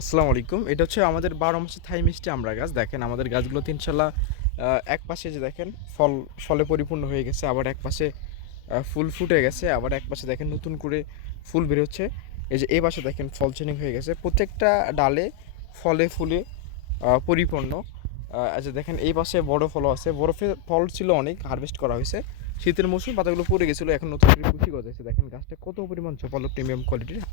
আসসালামু আলাইকুম। এটা হচ্ছে আমাদের ১২ মাসে থাই মিষ্টি আমড়া গাছ। দেখেন আমাদের গাছগুলোতে ইনশাআল্লাহ এক পাশে যে দেখেন ফলে পরিপূর্ণ হয়ে গেছে। আবার এক পাশে ফুল ফুটে গেছে। আবার এক পাশে দেখেন নতুন করে ফুল বের হচ্ছে। এই যে এই পাশে দেখেন ফল চেনিং হয়ে গেছে। প্রত্যেকটা ডালে ফলে ফুলে পরিপূর্ণ। আচ্ছা দেখেন এই পাশে বড় ফলও আছে। ফল ছিল অনেক, হারভেস্ট করা হয়েছে। শীতের মৌসুমে পাতাগুলো পড়ে গেছিলো, এখন নতুন করে কুশি গজাইছে। দেখেন গাছটা কত পরিমাণ ঝোপালো, প্রিমিয়াম কোয়ালিটির।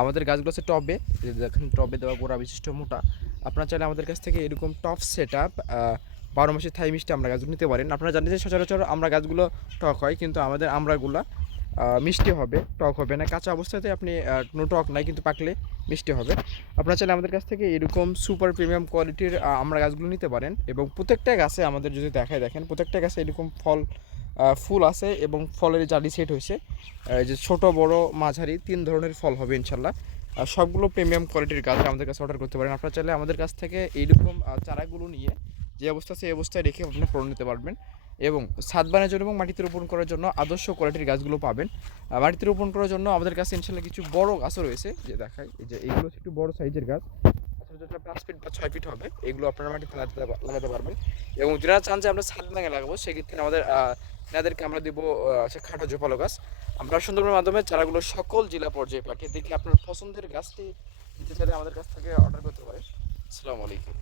আমাদের গাছগুলো আছে টবে, এই যে দেখেন টবে দেওয়া গোড়া বিশিষ্ট মোটা। আপনারা চাইলে আমাদের কাছ থেকে এরকম টপ সেট আপ ১২ মাসের থাই মিষ্টি আমরা গাছগুলো নিতে পারেন। আপনারা জানেন যে সচরাচর আমরা গাছগুলো টক হয়, কিন্তু আমাদের আমড়াগুলা মিষ্টি হবে, টক হবে না। কাঁচা অবস্থাতে আপনি কোনো টক নাই, কিন্তু পাকলে মিষ্টি হবে। আপনারা চাইলে আমাদের কাছ থেকে এরকম সুপার প্রিমিয়াম কোয়ালিটির আমরা গাছগুলো নিতে পারেন। এবং প্রত্যেকটা গাছে আমাদের যদি দেখায়, দেখেন প্রত্যেকটা গাছে এরকম ফুল আছে এবং ফলের জালি সেট হয়েছে। এই যে ছোট বড় মাঝারি ৩ ধরনের ফল হবে ইনশাল্লাহ। সবগুলো প্রিমিয়াম কোয়ালিটির গাছ আমাদের কাছে অর্ডার করতে পারেন। আপনারা চাইলে আমাদের কাছ থেকে এইরকম চারাগুলো নিয়ে যে অবস্থা আছে এই অবস্থায় রেখে আপনারা ফলন নিতে পারবেন। এবং ছাদ বানানোর জন্য এবং মাটিতে রোপণ করার জন্য আদর্শ কোয়ালিটির গাছগুলো পাবেন। মাটিতে রোপণ করার জন্য আমাদের কাছে ইনশাল্লাহ কিছু বড় গাছও রয়েছে, যে দেখাই। এই যে এইগুলো হচ্ছে একটু বড় সাইজের গাছ, যেটা 5 ফিট বা 6 ফিট হবে। এগুলো আপনারা মাটিতে লাগাতে পারবেন। এবং যারা চান যে আমরা ছাদ ভেঙে লাগাবো, সেক্ষেত্রে আমাদের এনাদেরকে আমরা দেবো সে খাটো জোপালো গাছ। আমরা সুন্দরবনের মাধ্যমে চারাগুলো সকল জেলা পর্যায়ে পাঠিয়ে দেখলে আপনার পছন্দের গাছটি নিতে চাইলে আমাদের কাছ থেকে অর্ডার করতে পারেন। আসসালামু আলাইকুম।